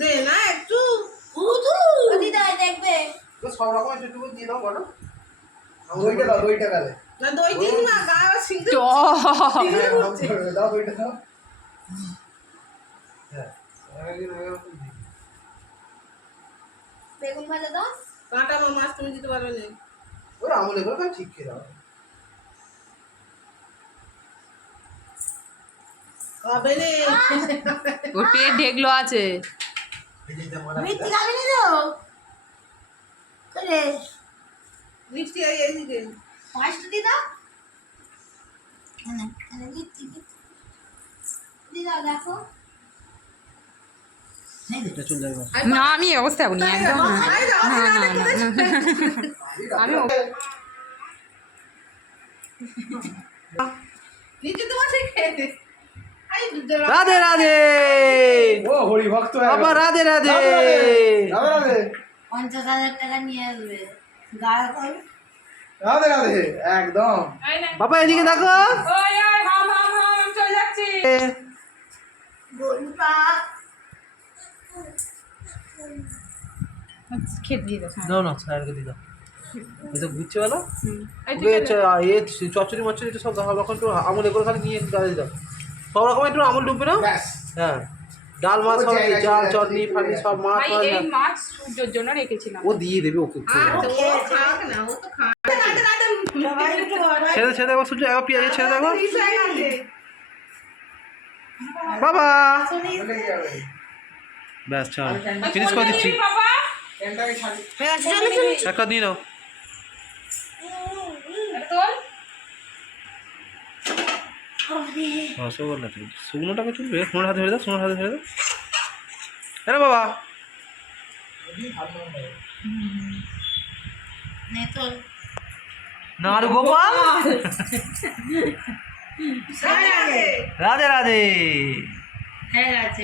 দে না একটু দিদা দেখবে তো সব রকম একটু দিয়ে দাও বলো। দইটা দাও, দইটা গেলে না দই দিন না গায়ে সিংহ দাও, দইটা দাও। হ্যাঁ বেগুন ভাজা দাও কাঁটা মাছ তুমি দিতে পারবে না ওই আমলে করে ঠিক খেয়ে দাও। হবে রে ওর পেট ঢেকলো আছে। মিষ্টি খাবি নি তো করে মিষ্টি এই এদিকে পাঁচটা দিদা না মিষ্টি দিদা দেখো না আমি এই অবস্থা করি একদম না। আমি নিচে তোমার সেই খেতে রাধে রাধে ও হরি ভক্ত বাবা, রাধে রাধে। রাধে রাধে 50,000 টাকা নিয়ে আসবে গায়ে করবে রাধে রাধে একদম। বাবা এদিকে দেখো। চলে যাচ্ছি। গরুটা খেতে দিয়ে দাও। দাও না স্যারকে দিয়ে দাও। এই তো বুঝছে বলো এই ঠিক আছে। চচ্চড়ি মচ্চড়ি তো সব রকম একটু আমল এগুলো খালি নিয়ে গাড়ি দাও। সব রকম একটু আমল ডুববে না। ব্যাস হ্যাঁ ডাল মাছ সব ডাল চটনি ফাটনি সব মাছ ভাই মাছ এই মাছ সূর্যের জন্য রেখেছিলাম। ও দিয়ে দেবে ওকে। আচ্ছা ও খাক না ও তো খাক ছেড়ে ছেড়ে দেখো সূর্য একবার পেঁয়াজ ছেড়ে দেখো বাবা। ব্যাস চল ফিনিশ করে দিচ্ছি। বাবা একটা দিয়ে নাও। তোল রসগোল্লা শুকনোটাকে তুলবে। সোনার হাতে ধরে দাও, সোনার হাতে ধরে দাও। হ্যাঁ বাবা নে তো নাড়ু গোপাল। রাধে রাধে। হ্যাঁ আছে